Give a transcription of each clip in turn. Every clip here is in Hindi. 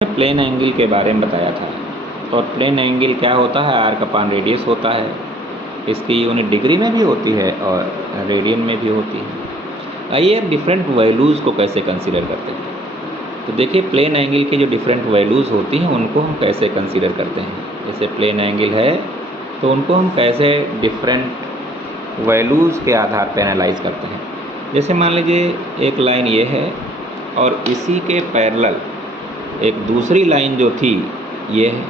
प्लेन एंगल के बारे में बताया था। और प्लेन एंगल क्या होता है? आर्क अपान रेडियस होता है। इसकी यूनिट डिग्री में भी होती है और रेडियन में भी होती है। आइए अब डिफरेंट वैल्यूज़ को कैसे कंसीडर करते हैं। तो देखिए, प्लेन एंगल की जो डिफरेंट वैल्यूज़ होती हैं उनको हम कैसे कंसीडर करते हैं। जैसे प्लेन एंगल है तो उनको हम कैसे डिफरेंट वैल्यूज़ के आधार पर एनालाइज करते हैं। जैसे मान लीजिए एक लाइन ये है और इसी के पैरेलल एक दूसरी लाइन जो थी ये है,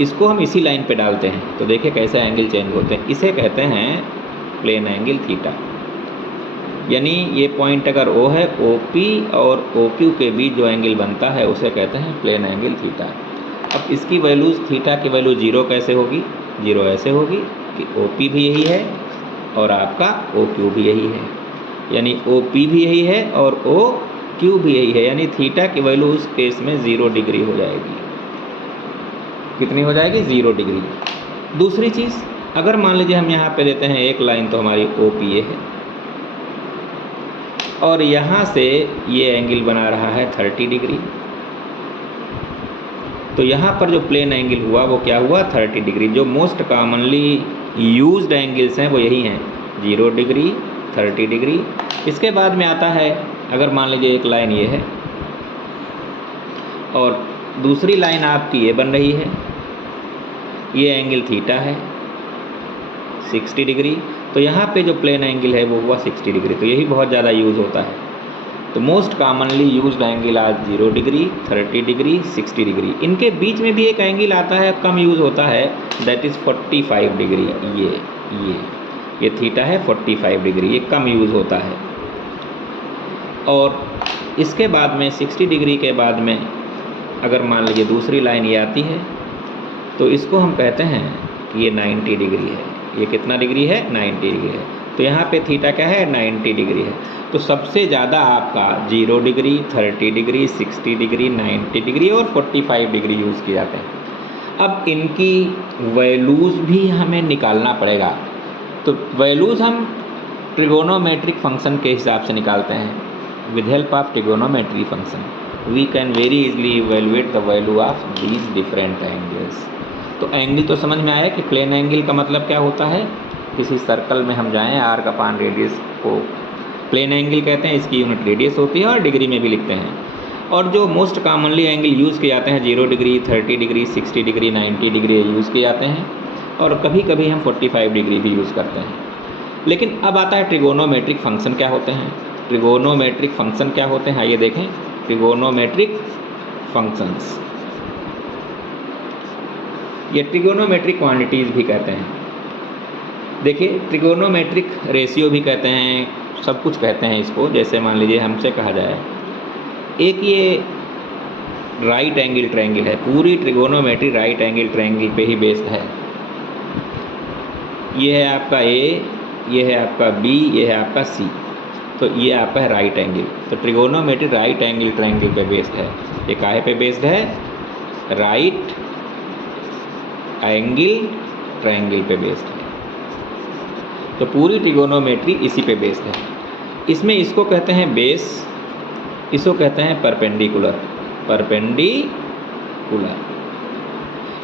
इसको हम इसी लाइन पे डालते हैं तो देखिए कैसे एंगल चेंज होते हैं। इसे कहते हैं प्लेन एंगल थीटा। यानी ये पॉइंट अगर O है, OP और OQ के बीच जो एंगल बनता है उसे कहते हैं प्लेन एंगल थीटा। अब इसकी वैल्यूज़, थीटा की वैल्यू 0 कैसे होगी? 0 ऐसे होगी कि OP भी यही है और आपका OQ भी यही है, यानी OP भी यही है और OQ भी यही है, यानी थीटा की वैल्यू उस केस में 0 डिग्री हो जाएगी। कितनी हो जाएगी? 0 डिग्री। दूसरी चीज़, अगर मान लीजिए हम यहाँ पे देते हैं एक लाइन तो हमारी OPA है और यहाँ से ये एंगल बना रहा है 30 डिग्री, तो यहाँ पर जो प्लेन एंगल हुआ वो क्या हुआ? 30 डिग्री। जो मोस्ट कॉमनली यूज्ड एंगल्स हैं वो यही हैं, 0 डिग्री, 30 डिग्री। इसके बाद में आता है, अगर मान लीजिए एक लाइन ये है और दूसरी लाइन आपकी ये बन रही है, ये एंगल थीटा है 60 डिग्री, तो यहाँ पे जो प्लेन एंगल है वो हुआ 60 डिग्री। तो यही बहुत ज़्यादा यूज़ होता है। तो मोस्ट कॉमनली यूज्ड एंगल आज 0 डिग्री, 30 डिग्री, 60 डिग्री। इनके बीच में भी एक एंगल आता है, कम यूज़ होता है, दैट इज़ 45 डिग्री। ये थीटा है 45 डिग्री, ये कम यूज़ होता है। और इसके बाद में 60 डिग्री के बाद में अगर मान लीजिए दूसरी लाइन ये आती है तो इसको हम कहते हैं कि ये 90 डिग्री है। ये कितना डिग्री है? 90 डिग्री है। तो यहाँ पे थीटा क्या है? 90 डिग्री है। तो सबसे ज़्यादा आपका 0 डिग्री, 30 डिग्री, 60 डिग्री, 90 डिग्री और 45 डिग्री यूज़ किए जाते हैं। अब इनकी वैल्यूज़ भी हमें निकालना पड़ेगा। तो वैल्यूज़ हम ट्रिगोनोमेट्रिक फंक्शन के हिसाब से निकालते हैं। With help of trigonometry function we can very easily evaluate the value of these different angles. तो एंगल तो समझ में आया कि प्लेन एंगल का मतलब क्या होता है। किसी सर्कल में हम जाएं, आर्क अपान रेडियस को प्लेन एंगल कहते हैं। इसकी यूनिट रेडियस होती है और डिग्री में भी लिखते हैं। और जो मोस्ट कॉमनली एंगल यूज़ किए जाते हैं 0 degree, 30 degree, 60 degree, 90 degree use किए जाते हैं और कभी कभी हम 45 डिग्री भी यूज़ करते हैं। लेकिन अब आता है ट्रिगोनोमेट्रिक फंक्शन क्या होते हैं। ट्रिगोनोमेट्रिक फंक्शन क्या होते हैं, आइए देखें। ट्रिगोनोमेट्रिक फंक्शंस, ये ट्रिगोनोमेट्रिक क्वांटिटीज़ भी कहते हैं। देखिए, ट्रिगोनोमेट्रिक रेशियो भी कहते हैं, सब कुछ कहते हैं इसको। जैसे मान लीजिए हमसे कहा जाए, एक ये राइट एंगल ट्रायंगल है, पूरी ट्रिगोनोमेट्री राइट एंगल ट्रायंगल पे ही बेस्ड है। ये है आपका A, ये है आपका B, ये है आपका C, तो ये आपका है राइट एंगल। तो ट्रिगोनोमेट्री राइट एंगल ट्रायंगल पे बेस्ड है। ये काहे पे बेस्ड है? राइट एंगल ट्रायंगल पे बेस्ड है। तो पूरी ट्रिगोनोमेट्री इसी पे बेस्ड है। इसमें इसको कहते हैं बेस, इसको कहते हैं परपेंडिकुलर,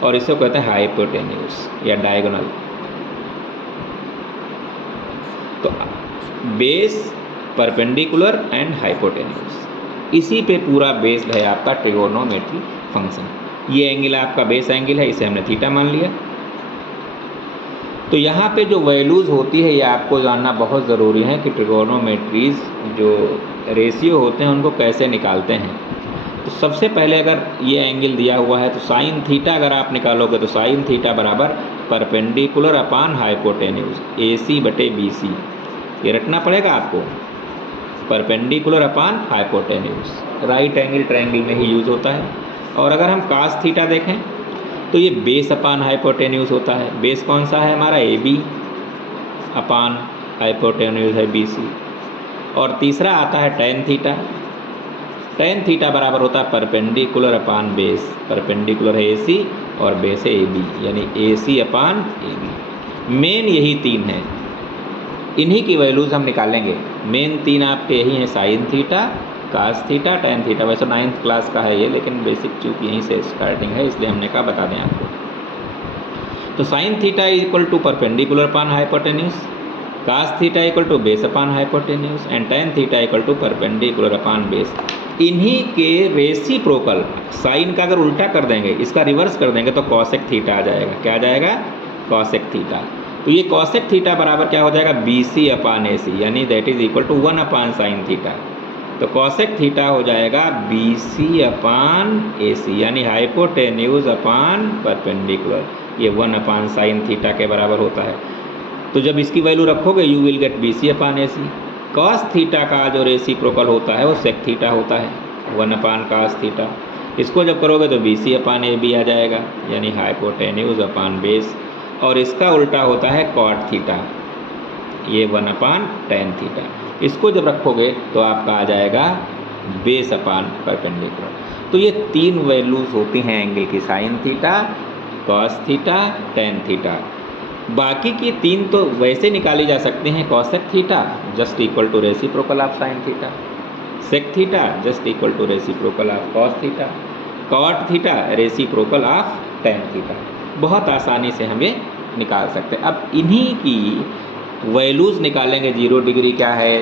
और इसको कहते हैं हाइपोटेन्यूज या डायगोनल। तो बेस, परपेंडिकुलर एंड हाइपोटेन्यूज, इसी पे पूरा बेस्ड है आपका ट्रिगोनोमेट्री फंक्शन। ये एंगल आपका बेस एंगल है, इसे हमने थीटा मान लिया। तो यहाँ पे जो वैल्यूज़ होती है ये आपको जानना बहुत ज़रूरी है कि ट्रिगोनोमेट्रीज जो रेशियो होते हैं उनको कैसे निकालते हैं। तो सबसे पहले अगर ये एंगल दिया हुआ है तो साइन थीटा अगर आप निकालोगे तो साइन थीटा बराबर परपेंडिकुलर अपान हाइपोटेन्यूज AC/BC, ये रखना पड़ेगा आपको। Perpendicular upon hypotenuse right angle triangle में ही यूज़ होता है। और अगर हम कास थीटा देखें तो ये बेस अपान हाइपोटेन्यूज होता है। बेस कौन सा है हमारा? AB अपान हाइपोटेन्यूज है BC। और तीसरा आता है टेन थीटा। टेन थीटा बराबर होता है परपेंडिकुलर अपान बेस। परपेंडिकुलर है AC और बेस है AB, यानी AC अपान AB। मेन यही तीन है, इन्हीं की वैल्यूज़ हम निकालेंगे। मेन तीन आपके यही हैं, sine theta, cos theta tan theta. वैसे 9th क्लास का है ये, लेकिन बेसिक चूँकि यहीं से स्टार्टिंग है इसलिए हमने कहा बता दें आपको। तो sin theta equal to perpendicular upon hypotenuse, cos theta equal to base upon hypotenuse and tan theta equal to perpendicular upon base. इन्हीं के रेसिप्रोकल साइन का अगर उल्टा कर देंगे, इसका रिवर्स कर देंगे तो कॉसेक थीटा आ जाएगा। क्या आ जाएगा? Cosec theta. तो ये कॉसेक थीटा बराबर क्या हो जाएगा? BC अपान AC, यानी that is equal to 1 upon sine theta. तो कॉसेक थीटा हो जाएगा BC अपान AC, यानी हाइपोटेन्यूज अपान परपेंडिकुलर। ये 1 अपान साइन थीटा के बराबर होता है। तो जब इसकी वैल्यू रखोगे you will get BC upon AC। Cos theta का जो रेसिप्रोकल होता है वो सेक थीटा होता है, 1 अपान कास थीटा। इसको जब करोगे तो BC अपान AB आ जाएगा, यानी हाइपोटेन्यूज अपान बेस। और इसका उल्टा होता है कॉट थीटा, ये 1 अपान tan थीटा। इसको जब रखोगे तो आपका आ जाएगा बेस अपान परपेंडिकुलर। तो ये 3 वैल्यूज़ होती हैं एंगल की, sine theta, cos theta, tan theta. बाकी की 3 तो वैसे निकाली जा सकती हैं। Cosec theta just equal to reciprocal of sine theta, sec theta just equal to reciprocal of cos theta, cot theta reciprocal of tan theta. बहुत आसानी से हम ये निकाल सकते हैं। अब इन्हीं की वैल्यूज़ निकालेंगे। 0 डिग्री क्या है,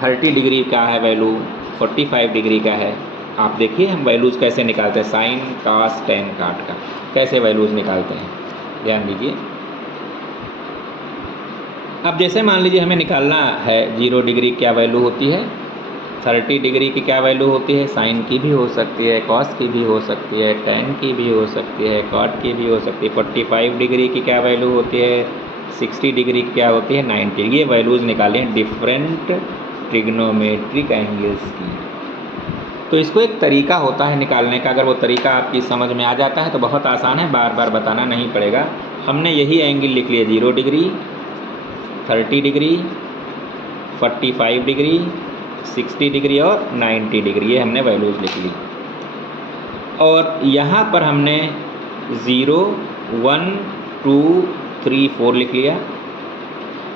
30 डिग्री क्या है वैल्यू, 45 डिग्री का है। आप देखिए हम वैल्यूज़ कैसे निकालते हैं, साइन कॉस tan काट का कैसे वैल्यूज़ निकालते हैं, ध्यान दीजिए। अब जैसे मान लीजिए हमें निकालना है 0 डिग्री क्या वैल्यू होती है, 30 डिग्री की क्या वैल्यू होती है, साइन की भी हो सकती है, कॉस की भी हो सकती है, tan की भी हो सकती है, कॉट की भी हो सकती है। 45 डिग्री की क्या वैल्यू होती है, 60 डिग्री की क्या होती है, 90। ये वैल्यूज़ निकालें डिफरेंट ट्रिग्नोमेट्रिक एंगल्स की। तो इसको एक तरीका होता है निकालने का। अगर वो तरीका आपकी समझ में आ जाता है तो बहुत आसान है, बार बार बताना नहीं पड़ेगा। हमने यही एंगल लिख लिया, 0 डिग्री, 30 डिग्री, 45 डिग्री, 60 डिग्री और 90 डिग्री, ये हमने वैल्यूज़ लिख ली। और यहाँ पर हमने 0, 1, 2, 3, 4 लिख लिया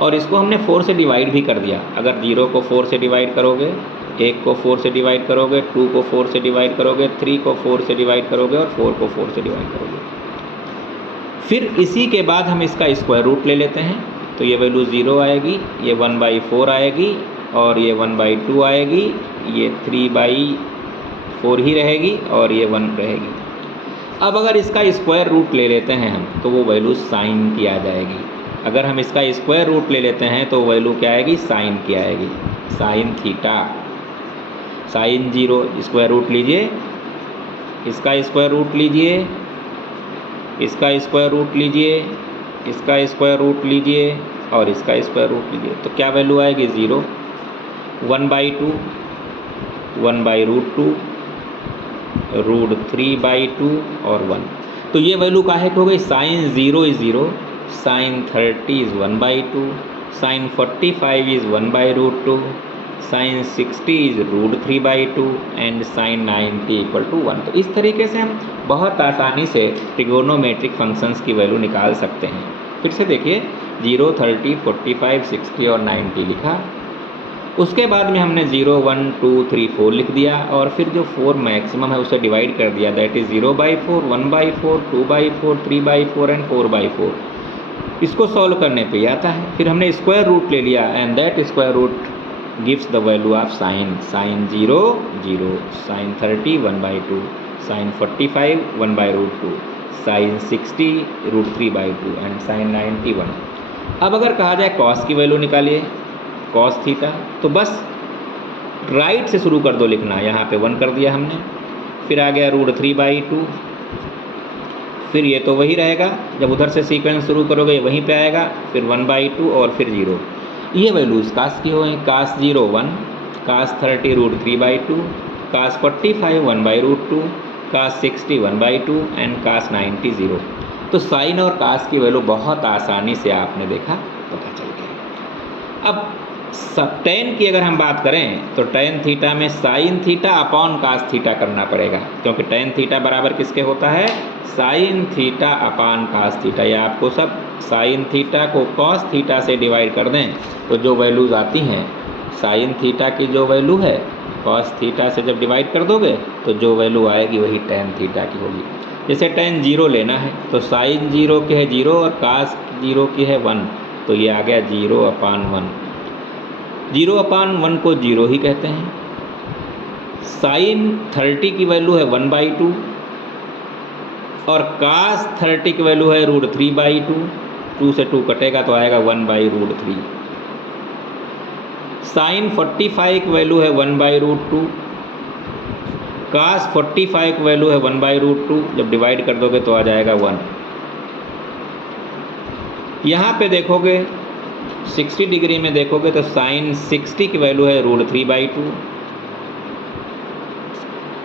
और इसको हमने 4 से डिवाइड भी कर दिया। अगर 0 को 4 से डिवाइड करोगे, 1 को 4 से डिवाइड करोगे, 2 को 4 से डिवाइड करोगे, 3 को 4 से डिवाइड करोगे और 4 को 4 से डिवाइड करोगे। फिर इसी के बाद हम इसका स्क्वायर रूट ले लेते हैं। तो ये वैल्यू 0 आएगी, ये 1/4 आएगी और ये 1/2 आएगी, ये 3/4 ही रहेगी और ये 1 रहेगी। अब अगर इसका स्क्वायर रूट ले लेते हैं हम तो वो वैल्यू साइन की आ जाएगी। अगर हम इसका स्क्वायर रूट ले लेते हैं तो वैल्यू क्या आएगी, साइन की आएगी, sine theta. Sine 0 square root लीजिए, इसका स्क्वायर रूट लीजिए, इसका स्क्वायर रूट लीजिए, इसका स्क्वायर रूट लीजिए और इसका स्क्वायर रूट लीजिए। तो क्या वैल्यू आएगी, 0, 1/2, 1/√2, √3/2 और 1। तो ये वैल्यू काहे की हो गई, sine 0 is 0, sine 30 is 1/2, sine 45 is 1/√2, sine 60 is √3/2 and sine 90 equal to 1। तो इस तरीके से हम बहुत आसानी से ट्रिगोनोमेट्रिक फंक्शंस की वैल्यू निकाल सकते हैं। फिर से देखिए, 0, 30, 45, 60 और 90 लिखा। उसके बाद में हमने 0, 1, 2, 3, 4 लिख दिया और फिर जो 4 मैक्सिमम है उसे डिवाइड कर दिया, दैट इज़ 0/4, 1/4, 2/4, 3/4 एंड 4/4। इसको सॉल्व करने पे आता है। फिर हमने स्क्वायर रूट ले लिया and that square root gives the value of sine. Sine 0, 0, sine 30, 1/2, sine 45, 1/√2, sine 60, √3/2 and sine 90, 1। अब अगर कहा जाए कॉस की वैल्यू निकालिए, कॉस थीटा, तो बस राइट से शुरू कर दो लिखना। यहाँ पे 1 कर दिया हमने, फिर आ गया √3/2, फिर ये तो वही रहेगा, जब उधर से सीक्वेंस शुरू करोगे वहीं पे आएगा, फिर 1/2 और फिर 0। ये वैल्यूज़ कास की हो गई, कास 0, 1, कास 30 √3/2, कास 45 1/√2, कास 60 1/2 एंड कास 90 0। तो साइन और कास की वैल्यू बहुत आसानी से आपने देखा पता चल गया। अब tan की अगर हम बात करें तो tan थीटा में sine theta upon cos theta करना पड़ेगा, क्योंकि tan थीटा बराबर किसके होता है, sine theta upon cos theta. या आपको सब साइन थीटा को कॉस थीटा से डिवाइड कर दें तो जो वैल्यूज़ आती हैं, साइन थीटा की जो वैल्यू है कॉस थीटा से जब डिवाइड कर दोगे तो जो वैल्यू आएगी वही tan थीटा की होगी। जैसे tan 0 लेना है तो sin 0 की है 0 और cos 0 की है 1, तो ये आ गया 0/1। 0/1 को 0 ही कहते हैं। sin 30 की वैल्यू है 1/2 और cos 30 की वैल्यू है √3/2। 2 से 2 कटेगा तो आएगा 1/√3। sin 45 की वैल्यू है 1/√2, cos 45 की वैल्यू है 1/√2, जब डिवाइड कर दोगे तो आ जाएगा 1। यहाँ पे देखोगे 60 डिग्री में देखोगे तो sin 60 की वैल्यू है √3/2,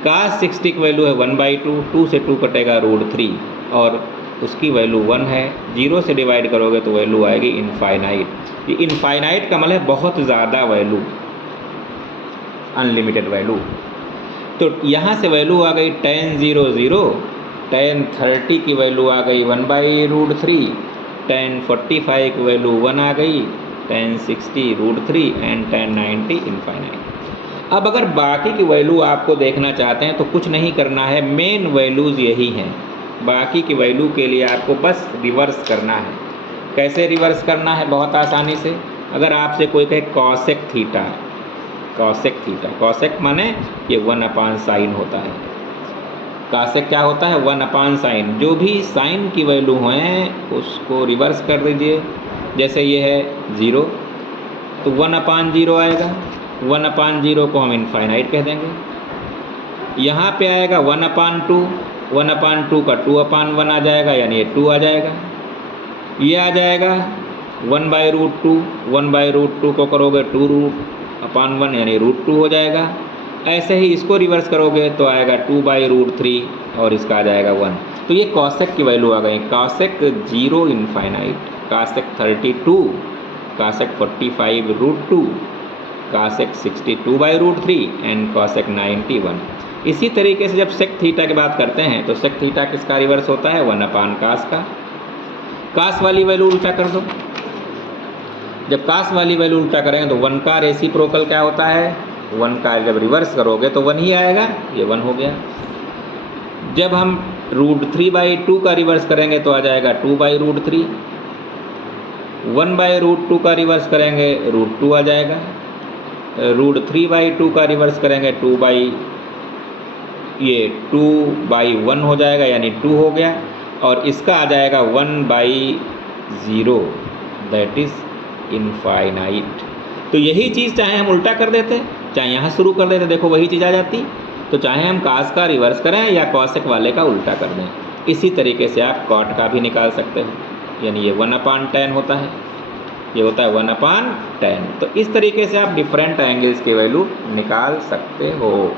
cos 60 की वैल्यू है 1/2, 2 से 2 कटेगा √3 और उसकी वैल्यू 1 है। 0 से डिवाइड करोगे तो वैल्यू आएगी इनफाइनाइट। ये इनफाइनाइट का मतलब है बहुत ज़्यादा वैल्यू, अनलिमिटेड वैल्यू। तो यहाँ से वैल्यू आ गई tan 0 tan 30 की वैल्यू आ गई 1/√3, tan 45 की वैल्यू 1 आ गई, tan 60 √3 एंड tan 90 इनफाइनाइट। अब अगर बाकी की वैल्यू आपको देखना चाहते हैं तो कुछ नहीं करना है, मेन वैल्यूज़ यही हैं। बाकी की वैल्यू के लिए आपको बस रिवर्स करना है। कैसे रिवर्स करना है? बहुत आसानी से। अगर आपसे कोई कहे कॉसेक थीटा, कॉसेक माने ये 1/sin होता है। कॉसेक क्या होता है? 1/sin। जो भी साइन की वैल्यू हैं उसको रिवर्स कर दीजिए। जैसे ये है 0 तो 1/0 आएगा, 1/0 को हम इनफाइनाइट कह देंगे। यहाँ पे आएगा 1/2, 1/2 का 2/1 आ जाएगा, यानी ये 2 आ जाएगा। ये आ जाएगा 1/√2, 1/√2 को करोगे 2√1 यानी √2 हो जाएगा। ऐसे ही इसको रिवर्स करोगे तो आएगा 2/√3 और इसका आ जाएगा 1। तो ये कॉसेक की वैल्यू आ गई। Cosec 0 infinite, cosec 32, cosec 45 √2, cosec 60 2/√3 and cosec 90 1। इसी तरीके से जब सेक थीटा की बात करते हैं तो सेक थीटा किसका रिवर्स होता है? 1/cos का। cos वाली वैल्यू उल्टा कर दो। जब cos वाली वैल्यू उल्टा करेंगे तो 1 का रेसिप्रोकल क्या होता है? 1 का जब रिवर्स करोगे तो 1 ही आएगा, ये 1 हो गया। जब हम √3/2 का रिवर्स करेंगे तो आ जाएगा 2/√3। 1/√2 का रिवर्स करेंगे √2 आ जाएगा। √3/2 का रिवर्स करेंगे 2/1 हो जाएगा, यानी 2 हो गया। और इसका आ जाएगा 1/0, दैट इज़ इनफाइनाइट। तो यही चीज़ चाहे हम उल्टा कर देते, चाहे यहाँ शुरू कर देते, देखो वही चीज़ आ जाती। तो चाहे हम cos का रिवर्स करें या कॉसेक वाले का उल्टा कर दें। इसी तरीके से आप cot का भी निकाल सकते हो, यानी ये 1/tan होता है, ये होता है 1/tan। तो इस तरीके से आप डिफरेंट एंगल्स की वैल्यू निकाल सकते हो।